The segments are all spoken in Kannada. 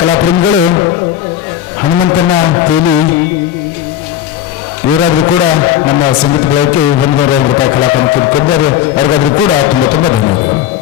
ಕಲಾಪ್ರೇಮಿಗಳು ಹನುಮಂತನ ತೇಲಿ ಇವರಾದ್ರೂ ಕೂಡ ನಮ್ಮ ಸಂಗೀತ ಬಳಕೆ ಒಂದು ನೂರ ರೂಪಾಯಿ ಕಲಾಪನ ಕೊಟ್ಟಿದ್ದಾರೆ ಅವ್ರಿಗಾದ್ರೂ ಕೂಡ ತುಂಬ ತುಂಬ ಧನ್ಯವಾದಗಳು.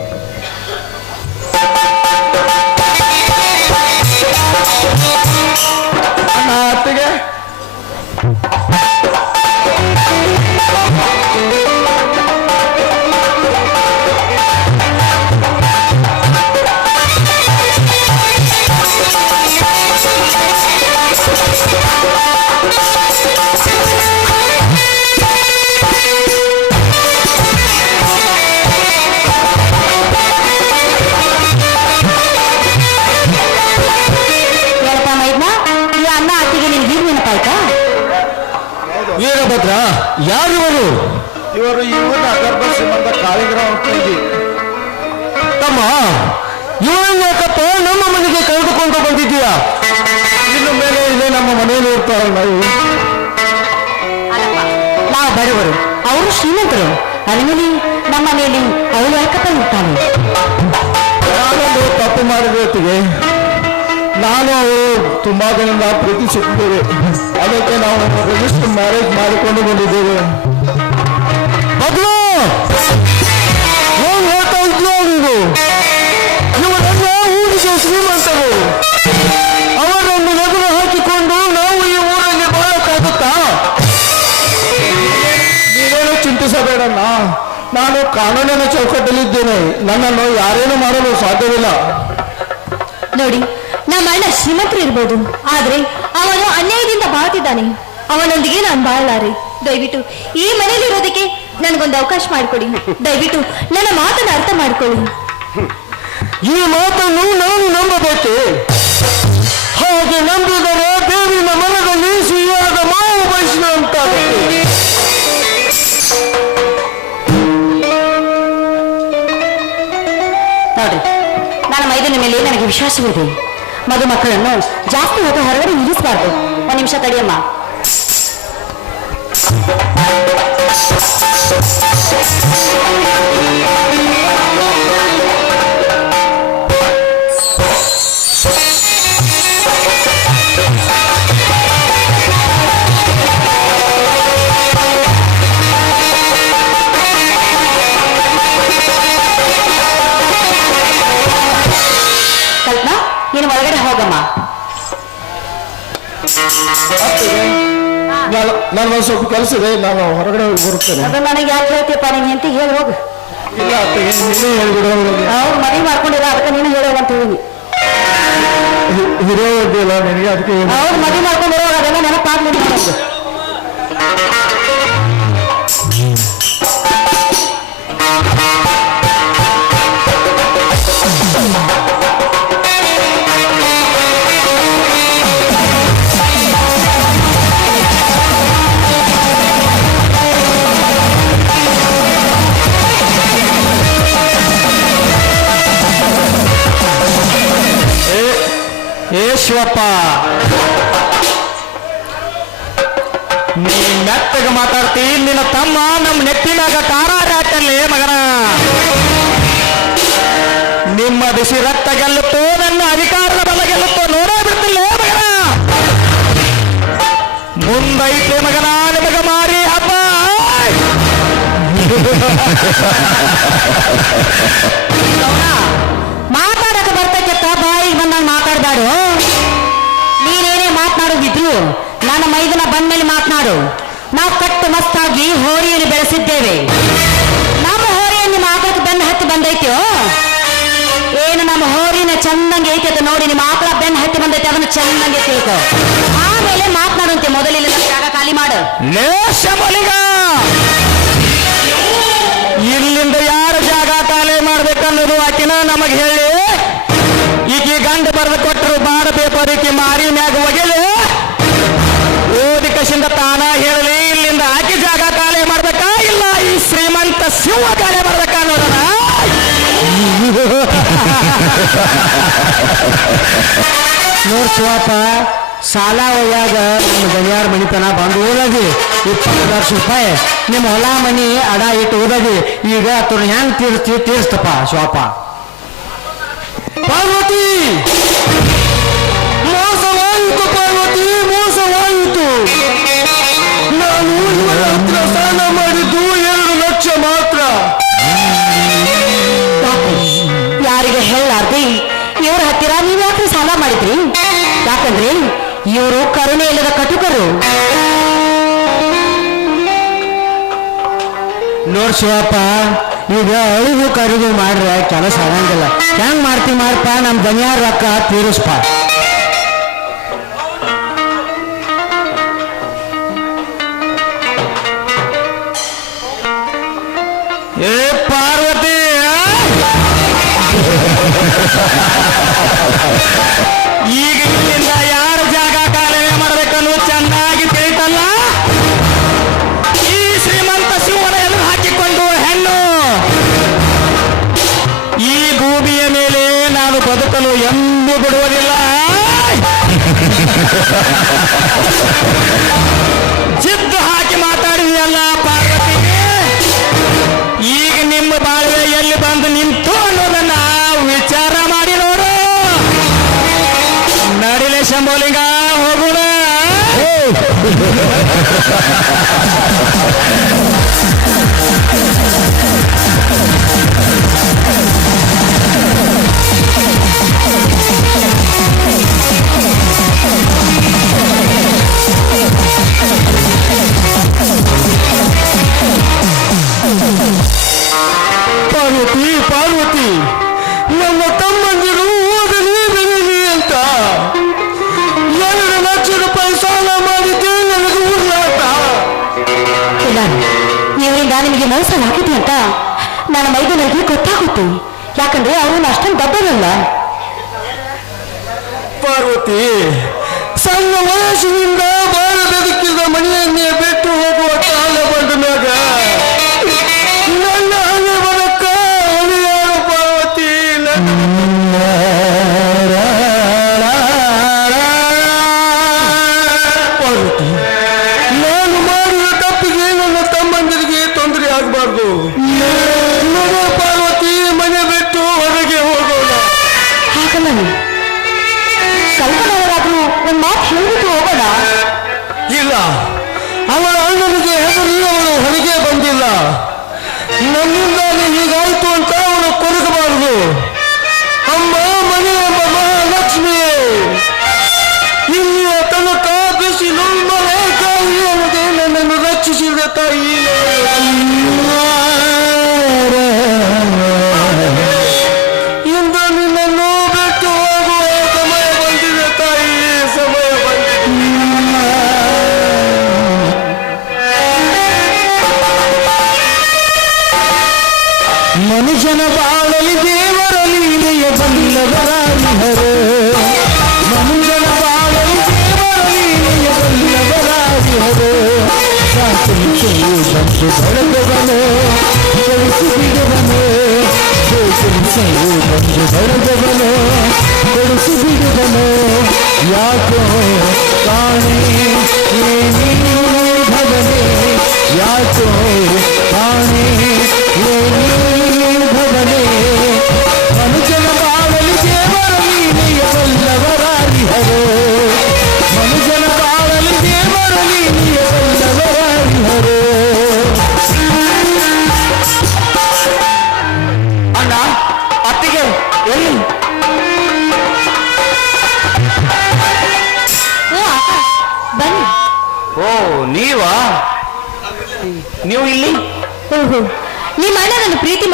ವೀರಭದ್ರ ಇವರು? ಇವರು ಇವನ ಅಗರ್ಭ ಶ್ರೀಮಂತ ಕಾಳಿಗ್ರಾಮ ತಂಗಿ ತಮ್ಮ ಇವರನ್ನ ಯಾಕಪ್ಪ ನಮ್ಮ ಮನೆಗೆ ಕರೆದುಕೊಂಡು ಬಂದಿದ್ದೀಯಾ? ಇನ್ನು ಮೇಲೆ ಇಲ್ಲೇ ನಮ್ಮ ಮನೆಯಲ್ಲಿ ಇರ್ತಾರಲ್ಲ ನಾವು ನಾ ನಾವು ಬಡವರು ಅವರು ಶ್ರೀಮಂತರು. ಅದ್ಮೇಲೆ ನಮ್ಮ ಮೇಲೆ ಅವಳು ಯಾಕಪ್ಪ ಇರ್ತಾನೆ ನಾನೊಂದು ತಪ್ಪು ಮಾಡಿದ ಹೊತ್ತಿಗೆ ನಾನು ಅವರು ತುಂಬಾ ದಿನದಿಂದ ಪ್ರೀತಿಸುತ್ತೇವೆ ಅದಕ್ಕೆ ನಾವು ರಿಜಿಸ್ಟರ್ ಮ್ಯಾರೇಜ್ ಮಾಡಿಕೊಂಡು ಬಂದಿದ್ದೇವೆ. ಹೇಳ್ತಾ ಇದ್ಯೋ ನೀನು? ಇವರೆಲ್ಲ ಊರಿಗೆ ಶ್ರೀಮಂತರು. ಅವರನ್ನು ನಗಲು ಹಾಕಿಕೊಂಡು ನಾವು ಈ ಊರಲ್ಲಿ ಬಾಳಕ್ಕಾಗುತ್ತಾ? ನೀವೇನು ಚಿಂತಿಸಬೇಡಣ್ಣ. ನಾನು ಕಾನೂನಿನ ಚೌಕಟ್ಟಲ್ಲಿದ್ದೇನೆ. ನನ್ನನ್ನು ಯಾರೇನು ಮಾಡಲು ಸಾಧ್ಯವಿಲ್ಲ. ನೋಡಿ ನಮ್ಮ ಅಣ್ಣ ಶ್ರೀಮಂತರು ಇರ್ಬೋದು. ಆದ್ರೆ ಅವನು ಅನ್ಯಾಯದಿಂದ ಬಾಳ್ತಿದ್ದಾನೆ. ಅವನೊಂದಿಗೆ ನಾನು ಬಾಳಲಾರೆ. ದಯವಿಟ್ಟು ಈ ಮನೇಲಿ ಇರೋದಕ್ಕೆ ನನಗೊಂದು ಅವಕಾಶ ಮಾಡಿಕೊಡಿ. ದಯವಿಟ್ಟು ನನ್ನ ಮಾತನ್ನು ಅರ್ಥ ಮಾಡಿಕೊಳ್ಳಿ. ಈ ಮಾತನ್ನು ನಾನು ನಂಬಬೇಕು? ಹಾಗೆ ನಂಬಿದರೆ ದೇವಿನ ಮನದಲ್ಲಿ ಸಿಹಿಯಾದ ಮಾವು ಬಯಸಿದಂತಾಗುತ್ತೆ ನೋಡ್ರಿ ನನ್ನ ಮೈದನ ಮೇಲೆ ನನಗೆ ವಿಶ್ವಾಸವಿದೆ. ಮದುಮಕ್ಕಳನ್ನು ಜಾಸ್ತಿ ಹೊತ್ತು ಹೊರಗಡೆ ನಿಲ್ಲಿಸಬಾರ್ದು. ಒಂದು ನಿಮಿಷ ತಡಿಯಮ್ಮ. ಕಲ್ಪನಾ ನಾನು ಒಂದು ಸ್ವಲ್ಪ ಕೆಲಸ ಇದೆ ನಾನು ಹೊರಗಡೆ ಹೋಗಿ ಬರುತ್ತೇನೆ. ಅದು ನನಗೆ ಯಾಕೆ ಹೇಳ್ತೀಯಪ್ಪ ನೀನು ಹೆಂಡತಿ ಹೇಳಿ ಹೋಗು. ಇಲ್ಲ ಅತ್ತಿಗೆ ನೀನೇ ಹೇಳ್ಬಿಡು. ಅವ್ರು ಮದುವೆ ಮಾಡ್ಕೊಂಡಿಲ್ಲ ಅದಕ್ಕೆ ನೀನು ಹೇಳೋ ಅಂತ ಹೇಳಿ ಹಿ- ಹಿರಿಯ ಇದ್ದಿಲ್ಲ ನಿನಗೆ ಅದಕ್ಕೆ ಏನು- ಅವ್ರು ಮದುವೆ ಮಾಡ್ಕೊಂಡಿರೋ ಅದೆಲ್ಲ ನೆನಪಾಗ್ಲಿ ನನಗೆ. ಏ ಶಿವಪ್ಪ ನೀ ಮೆತ್ತಗ ಮಾತಾಡ್ತಿ ನಿನ್ನ ತಮ್ಮ ನಮ್ಮ ನೆತ್ತಿನಾಗ ಕಾರಾಟ ಹಾಕಲ್ಲಿ ಮಗನ ನಿಮ್ಮ ಬಿಸಿ ರಕ್ತ ಗೆಲ್ಲುತ್ತೋ ನನ್ನ ಅಧಿಕಾರದ ಬಲ ಗೆಲ್ಲುತ್ತೋ ನೋಡೇ ಬಿಡ್ತಿಲ್ಲ ಮಗನ ಮುಂದೈತೆ ಮಗನ ನಿಮಗ ಮಾರಿ ಹಬ್ಬ ನನ್ನ ಮೈದನ ಬಂದ್ಮೇಲೆ ಮಾತನಾಡು. ನಾವು ಕಟ್ಟು ಮಸ್ತಾಗಿ ಹೋರಿಯನ್ನು ಬೆಳೆಸಿದ್ದೇವೆ. ನಮ್ಮ ಹೋರಿಯನ್ನು ಆಕಳಕ್ಕೆ ಬೆನ್ನು ಹತ್ತಿ ಬಂದೈತೋ ಏನು ನಮ್ಮ ಹೋರಿನ ಚಂದಂಗೆ ಐತೆ ಅದು ನೋಡಿ ನಿಮ್ಮ ಆಕಳ ಬೆನ್ನು ಹತ್ತಿ ಬಂದೈತೆ, ಅದನ್ನು ಚಂದಂಗೆ ತಿಳ್ಕೊ. ಆಮೇಲೆ ಮಾತನಾಡುವಂತೆ ಮೊದಲಿಲ್ಲ ಜಾಗ ಖಾಲಿ ಮಾಡು. ಇಲ್ಲಿಂದ ಯಾರು ಜಾಗ ಖಾಲಿ ಮಾಡ್ಬೇಕನ್ನೋದು ಆಕಿನ ನಮಗೆ ಹೇಳಿ. ಈಕಿ ಗಂಡ ಬರೆದು ಕೊಟ್ಟರು ಬಾಡ ಪೇಪರ್ ಮಾರಿ ಮ್ಯಾಗ ಒಗೆಲಿ ಕ್ಯೂ ಕಾರ್ಯ ಬರ್ಬೇಕಾಗೋದಲ್ಲ ನೋಡ್ ಶಿವಪ್ಪ ಸಾಲ ಒಯ್ಯಾಗ ನಮ್ಮ ಗಣ್ಯಾರ ಮನಿತನ ಬಂದು ಓದದಿ ಇಪ್ಪತ್ತು ಲಕ್ಷ ರೂಪಾಯಿ ನಿಮ್ಮ ಹೊಲ ಮನಿ ಅಡ ಇಟ್ಟು ಓದದಿ ಈಗ ಅದನ್ನ ಹೆಂಗ್ ತೀರಿಸ್ತಿ ತೀರಿಸ್ತಪ್ಪ ಶಿವಪ್ಪ ಪಾರ್ವತಿ ಮೋಸವಾಯಿತು ಪಾರ್ವತಿ ಮೋಸವಾಯಿತು ನಾನು ಇವನ ಹತ್ರ ಸಾಲ ಮಾಡಿ ಇವರು ಕರುಣೆ ಇಲ್ಲದ ಕಟುಕರು. ನೋಡ್ ಶಿವಪ್ಪ ಈಗ ಅಳಿದು ಕರಿದು ಮಾಡ್ರೆ ಕೆಲಸ ಆಗಂಗಿಲ್ಲ. ಹೆಂಗ್ ಮಾಡ್ತಿ ಮಾಡಪ್ಪ ನಮ್ ದನಿಯಾರ ರೊಕ್ಕ ತೀರಿಸ್ಪ. ಏ ಪಾರ್ವತಿ ಈಗ ಇಲ್ಲಿಂದ ಜಿದ್ದು ಹಾಕಿ ಮಾತಾಡಿದೆಯಲ್ಲ ಪಾರ್ವತಿ ಈಗ ನಿಮ್ಮ ಬಾಳ್ವೆ ಎಲ್ಲಿ ಬಂದು ನಿಂತು ಅನ್ನೋದನ್ನ ವಿಚಾರ ಮಾಡಿ ನೋಡು. ನಡಿಲೆ ಶಂಭೋಲಿಂಗ, ಹೋಗೋಣ. ಇವರಿಂದ ನಿಮಗೆ ಮೋಸವಾಗಿದೆ ಅಂತ ನನ್ನ ಮೈದನಿಗೆ ಗೊತ್ತಾಗುತ್ತೆ. ಯಾಕಂದ್ರೆ ಅವನು ಅಷ್ಟೊಂದು ದೊಡ್ಡದಲ್ಲ ಪಾರ್ವತಿ, ಸಣ್ಣ ವಯಸ್ಸಿನಿಂದ ಬಾಳ ಬದುಕಿದ ಮನೆಯನ್ನೇ ಬಿಟ್ಟು ಹೋಗುವ ಇಲ್ಲ ಅವಳ ಅಣ್ಣನಿಗೆ ಹೆದರಿ ಅವಳು ಹೊರಗೆ ಬಂದಿಲ್ಲ. ನನ್ನಿಂದಾನೆ ಹೀಗಾಯ್ತು ಅಂತ ಅವಳು ಕೊರಗಬಾರದು. ಅಮ್ಮ ಮನೆ ಎಂಬ ಮಹಾಲಕ್ಷ್ಮಿಯೇ, ಇಲ್ಲಿಯ ತನಕ ಬಿಸಿಲು ಮಳೆ ತಾಯಿ ಅನ್ನದೆ ನನ್ನನ್ನು ರಕ್ಷಿಸಿದ ತಾಯಿ. ಬಂದು ಬೆಳಗವನು ಬೆಳೆಸಿ ಬಿಡುವನು ಯಾಕೋ ಕಾಣೆ ಏನೇ ಭಗನೆ ಯಾಕೋ ಕಾಣೆ ಏನೇ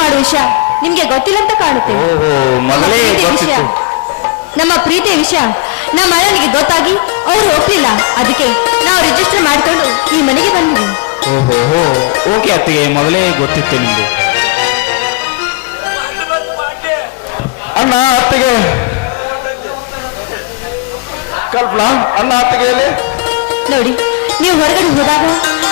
ಮಾಡುವ ವಿಷಯ ನಿಮ್ಗೆ ಗೊತ್ತಿಲ್ಲ ಅಂತ ಕಾಣುತ್ತೆ ನಮ್ಮ ಪ್ರೀತಿಯ ವಿಷಯ. ನಮ್ಮ ಅಣ್ಣನಿಗೆ ಗೊತ್ತಾಗಿ ಅವರು ಒಪ್ಲಿಲ್ಲ. ಅದಕ್ಕೆ ನಾವು ರಿಜಿಸ್ಟರ್ ಮಾಡ್ಕೊಂಡು ಈ ಮನೆಗೆ ಬಂದಿದ್ದೀವಿ ಓಹೋ ಓಕೆ ಅತ್ತಿಗೆ ಮೊದಲೇ ಗೊತ್ತಿತ್ತು ನಿಮ್ಗೆ. ಅಣ್ಣ ಅತ್ತಿಗೆ. ಕಲ್ಪನಾ ಅಣ್ಣ ಅತ್ತಿಗೆ ನೋಡಿ ನೀವು ಹೊರಗಡೆ ಹೋದಾಗ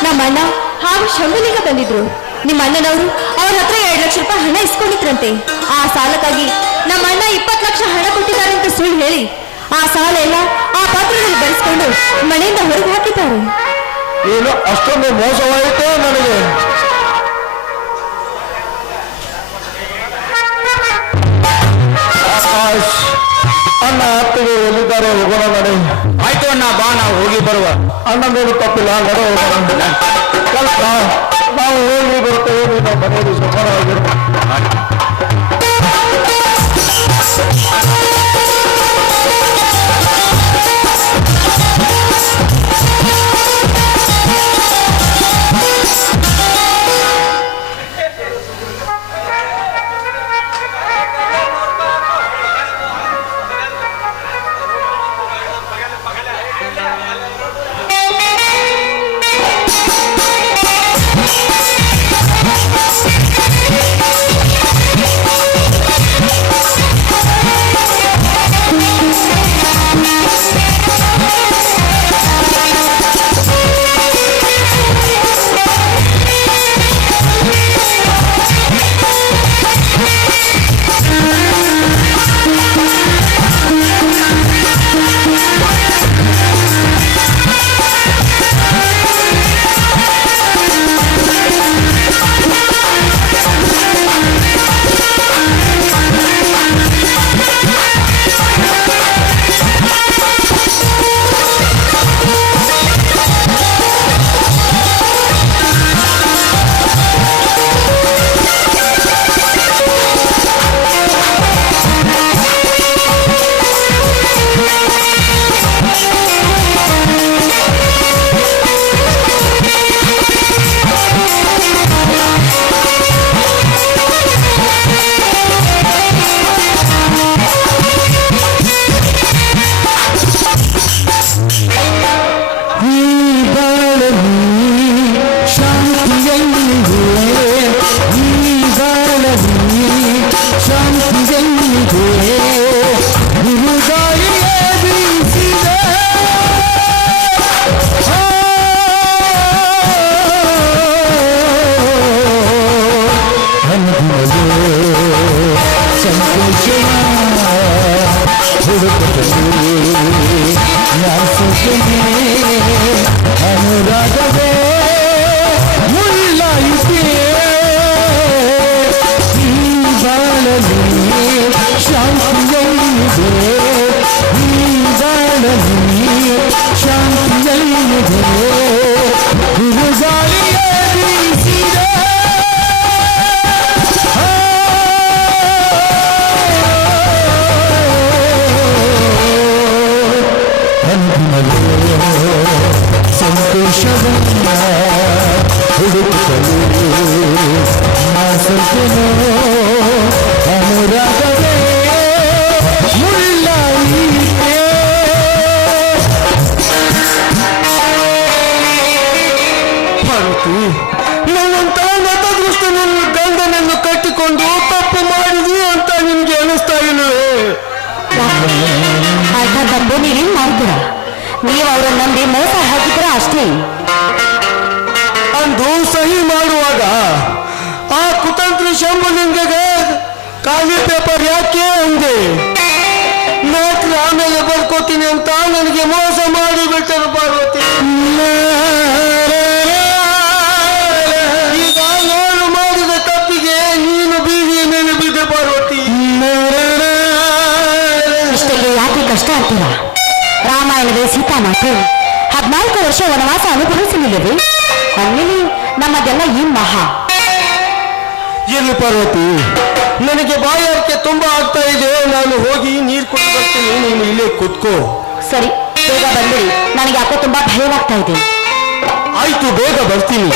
ನಮ್ಮ ಅಣ್ಣ ಹಾಗೂ ಶಂಭುಲಿಂಗ ಬಂದಿದ್ರು. ನಿಮ್ಮ ಅಣ್ಣನವರು ಅವ್ರ ಹತ್ರ ಎರಡು ಲಕ್ಷ ರೂಪಾಯಿ ಹಣ ಇಸ್ಕೊಂಡಿದ್ರಂತೆ. ಆ ಸಾಲಕ್ಕಾಗಿ ನಮ್ಮ ಅಣ್ಣ ಇಪ್ಪತ್ತು ಲಕ್ಷ ಹಣ ಕೊಟ್ಟಿದ್ದಾರೆ ಅಂತ ಸುಳ್ಳು ಹೇಳಿ. ಆ ಸಾಲ ಎಲ್ಲ ಆ ಪಾತ್ರದಲ್ಲಿ ಬರೆಸ್ಕೊಂಡು ಮನೆಯಿಂದ ಹೊರಗೆ ಹಾಕಿದ್ದಾರೆ. ಏನು ಅಷ್ಟೊಂದು ಮೋಸವಾಯಿತು ನನಗೆ? ಅಣ್ಣ ಅತ್ತಿಗೆ ಎಲ್ಲಿದ್ದಾರೆ? ಹೋಗೋಣ ನಡೆ. ಆಯ್ತು ಅಣ್ಣ ಬಾ ನಾವು ಹೋಗಿ ಬರುವ. ಅಣ್ಣ ತಪ್ಪಿಲ್ಲ ನಡೆ ಹೋಗೋಣ ನಾವು ಹೋಗಿ ಬರ್ತೇವೆ ನೀನು ಮನೆಯಲ್ಲಿ ಸುಖವಾಗಿರು অনুরাগ ಆಯ್ತಾ ತಪ್ಪು ನೀವೇನ್ ಮಾಡ್ತೀರ? ನೀವು ಅವ್ರನ್ನ ನಂಬಿ ಮೋಸ ಹಾಕಿದ್ರ ಅಷ್ಟೇ? ಅಂದು ಸಹಿ ಮಾಡುವಾಗ ಆ ಕುತಂತ್ರಿ ಶಂಭುಲಿಂಗಗೆ ಖಾಲಿ ಪೇಪರ್ ಯಾಕೆ ಅಂದೆ? ನೋಟ್ರಿ ಆಮೇಲೆ ಬರ್ಕೋತೀನಿ ಅಂತ ನನಗೆ ಮೋಸ ಮಾಡಿ ಬಿಟ್ಟರು ಪಾರ್ವತಿ. ಸೀತಾಮಾತೆ ಹದಿನಾಲ್ಕು ವರ್ಷ ವನವಾಸ ಅನುಭವಿಸಲಿಲ್ಲವೇ? ಆಮೇಲೆ ನಮ್ಮದೆಲ್ಲ ಈ ಮಹಾ. ಇರ್ಲಿ ಪಾರ್ವತಿ ನನಗೆ ಬಾಯಾರಿಕೆ ತುಂಬಾ ಆಗ್ತಾ ಇದೆ. ನಾನು ಹೋಗಿ ನೀರು ಕೊಟ್ಟು ಬರ್ತೀನಿ. ನೀನು ಇಲ್ಲೇ ಕೂತ್ಕೋ. ಸರಿ ಬೇಗ ಬಂದಿರಿ ನನಗೆ ಯಾಕೋ ತುಂಬಾ ಭಯವಾಗ್ತಾ ಇದೆ. ಆಯ್ತು ಬೇಗ ಬರ್ತೀನಿ.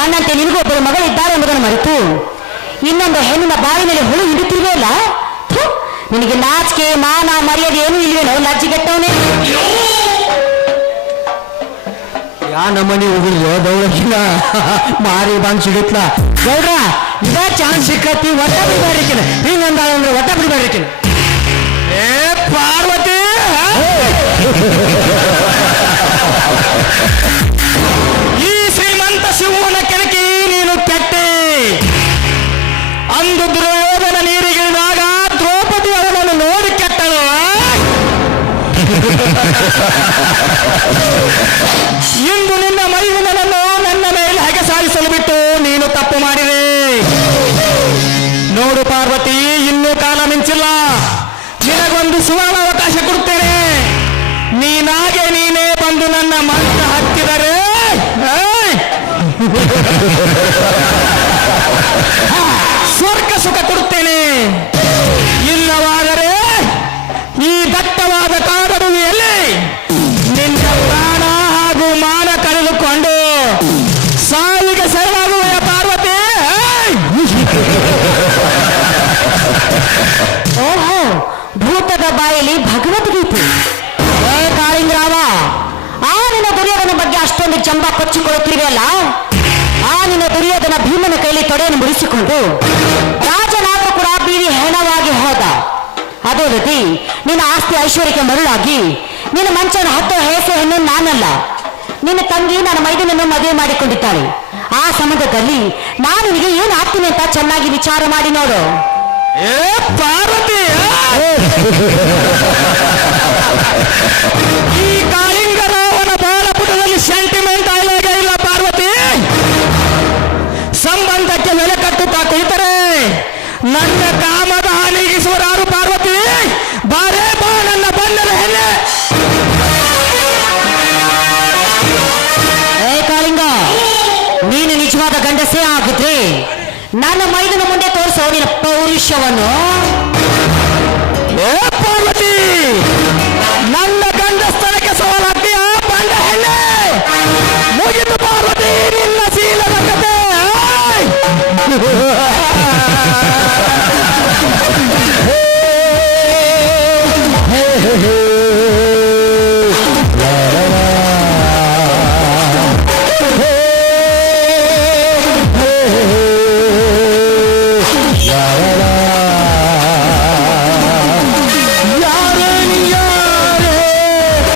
ನನ್ನಂತೆ ನಿನಗೊಬ್ಬರು ಮಗಳಿದ್ದಾರೆ ಎಂಬುದನ್ನು ಮರೆತು. ಇನ್ನೊಂದು ಹೆಣ್ಣಿನ ಬಾಯಿ ಮೇಲೆ ಹುಳು ಹಿಡಿತಿರ್ಬೇಲ್ಲ ಥು, ನಿನಗೆ ನಾಚಿಕೆ ಮಾನ ಮರ್ಯಾದೆ ಏನು ಇಲ್ವೇನೋ? ಲಜ್ಜಿಗೆಟ್ಟವನೇ ಯಾ ನಮ್ಮನೆ ಹೋಗಿಲ್ವೋ ದೌಡಕಿನ ಮಾರಿ ಬಂದು ಸಿಡುತ್ತ ಗೌಡ್ರ ಇದ ಚಾನ್ಸ್ ಸಿಕ್ಕತಿ ಒಟ್ಟ ಬಿಡ್ಬೇಡ್ರಿಕಿನ. ಹಿಂಗಂದ ಅಂದ್ರೆ ಒಟ್ಟ ಬಿಡ್ಬೇಡ್ರಿಕಿನ. ಏ ಪಾರ್ವತಿ! ಅಂದು ದುರ್ಯೋಧನ ನೀರಿಗಿಳಿದಾಗ ದ್ರೌಪದಿ ಅವನನ್ನು ನೋಡಿ ಕೆಟ್ಟಳು. ಇಂದು ನಿನ್ನ ಮೈದುನನ್ನು ನನ್ನ ಮೇಲೆ ಹಗೆ ಸಾಗಿಸಲು ಬಿಟ್ಟು ನೀನು ತಪ್ಪು ಮಾಡಿದೆ? ನೋಡು ಪಾರ್ವತಿ ಇನ್ನೂ ಕಾಲ ಮಿಂಚಿಲ್ಲ. ನಿನಗೊಂದು ಸುವರ್ಣ ಅವಕಾಶ ಕೊಡುತ್ತೇನೆ ನೀನಾಗೆ ನೀನೇ ಬಂದು ನನ್ನ ಮಂತ್ರ ಹತ್ತಿದರೆ ಏಯ್! ಸ್ವರ್ಗ ಸುಖ ಕೊಡುತ್ತೇನೆ. ಇಲ್ಲವಾದರೆ ಈ ದಟ್ಟವಾದ ಕಾಡಡುವಿಯಲ್ಲಿ ನಿನ್ನ ಪ್ರಾಣ ಹಾಗೂ ಮಾನ ಕಳೆದುಕೊಂಡು ಸಾವಿಗೆ ಸರಳಾಗುವ ಪಾರ್ವತಿ? ಓಹೋ, ಭೂತದ ಬಾಯಲ್ಲಿ ಭಗವದ್ಗೀತೆ ಏ ಕಾಳಿಂಗರಾವ ಆ ನಿನ್ನ ದುರ್ಯೋಧನ ಬಗ್ಗೆ ಅಷ್ಟೊಂದು ಜಂಬ ಕೊಚ್ಚಿಕೊಳ್ಳುತ್ತಿರುವೆಯಲ್ಲ? ನಿನ್ನ ದುರ್ಯೋಧನ ಭೀಮನ ಕೈಲಿ ತೊಡೆಯನ್ನು ಮುಡಿಸಿಕೊಂಡು ರಾಜನಾಗ ಕೂಡ ಬೀದಿ ಹೆಣವಾಗಿ ಹೋದ. ಅದೇ ರೀತಿ ನಿನ್ನ ಆಸ್ತಿ ಐಶ್ವರ್ಯಕ್ಕೆ ಮರುಳಾಗಿ ನಿನ್ನ ಮಂಚನ ಹತ್ತು ಹೆಸೆ ಹೆಣ್ಣು ನಾನಲ್ಲ. ನಿನ್ನ ತಂಗಿ ನನ್ನ ಮೈದನನ್ನು ಮದುವೆ ಮಾಡಿಕೊಂಡಿದ್ದಾಳೆ. ಆ ಸಂಬಂಧದಲ್ಲಿ ನಾನು ನಿನಗೆ ಏನು ಆಗ್ತೀನಿ ಅಂತ ಚೆನ್ನಾಗಿ ವಿಚಾರ ಮಾಡಿ ನೋಡು. ಈ ಕಟ್ಟುತ್ತಾ ಕುಳಿತರೆ. ನನ್ನ ಕಾಮದ ಪಾರ್ವತಿ, ಬಾರೇ ಬಾ ನನ್ನ ಬಣ್ಣದ ಹೆಣ್ಣೆ. ಏ ಕಾಳಿಂಗ ಗಂಡಸೇ ಆಗಿದ್ರೆ, ನನ್ನ ಮೈದನ ಮುಂದೆ ತೋರಿಸೋ ನಿನ್ನ ಪೌರುಷವನ್ನು